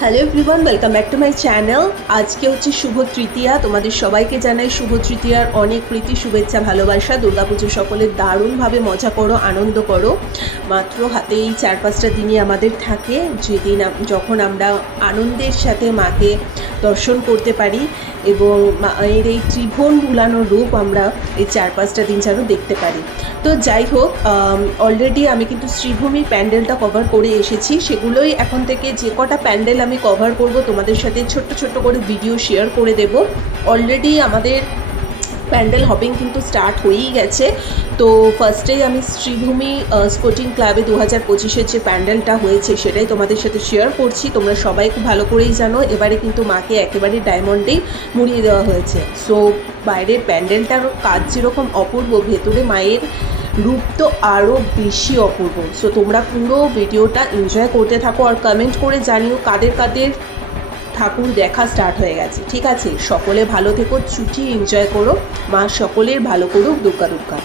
Hello everyone, welcome back to my channel. আজকে হচ্ছে শুভ তৃতীয়া। তোমাদের সবাইকে জানাই শুভ তৃতীয়ার অনেক প্রীতি, শুভেচ্ছা, ভালোবাসা। দুর্গাপুজো সকলে দারুণভাবে মজা করো, আনন্দ করো। মাত্র হাতে এই 4-5টা দিনই আমাদের থাকে, যেদিন যখন আমরা আনন্দের সাথে মাকে দর্শন করতে পারি এবং মায়ের এই ত্রিভুবন ভুলানো রূপ আমরা এই 4-5টা দিন যেন দেখতে পারি। তো যাই হোক, অলরেডি আমি কিন্তু শ্রীভূমির প্যান্ডেলটা কভার করে এসেছি। সেগুলোই এখন থেকে যে কটা প্যান্ডেল আমি কভার করব তোমাদের সাথে ছোট্ট ছোট্ট করে ভিডিও শেয়ার করে দেব। অলরেডি আমাদের প্যান্ডেল হপিং কিন্তু স্টার্ট হয়েই গেছে। তো ফার্স্টেই আমি শ্রীভূমি স্পোর্টিং ক্লাবে 2025-এর যে প্যান্ডেলটা হয়েছে সেটাই তোমাদের সাথে শেয়ার করছি। তোমরা সবাই খুব ভালো করেই জানো এবারে কিন্তু মাকে একেবারে ডায়মন্ডেই মুড়িয়ে দেওয়া হয়েছে। সো বাইরের প্যান্ডেলটার কাজ যেরকম অপূর্ব, ভেতরে মায়ের রূপ তো আরও বেশি অপূর্ব। সো তোমরা পুরো ভিডিওটা এনজয় করতে থাকো আর কমেন্ট করে জানিও কাদের কাদের ঠাকুর দেখা স্টার্ট হয়ে গেছে। ঠিক আছে, সকলে ভালো থেকো, ছুটি এনজয় করো, মা সকলের ভালো করুক। দুর্গা দুর্গা।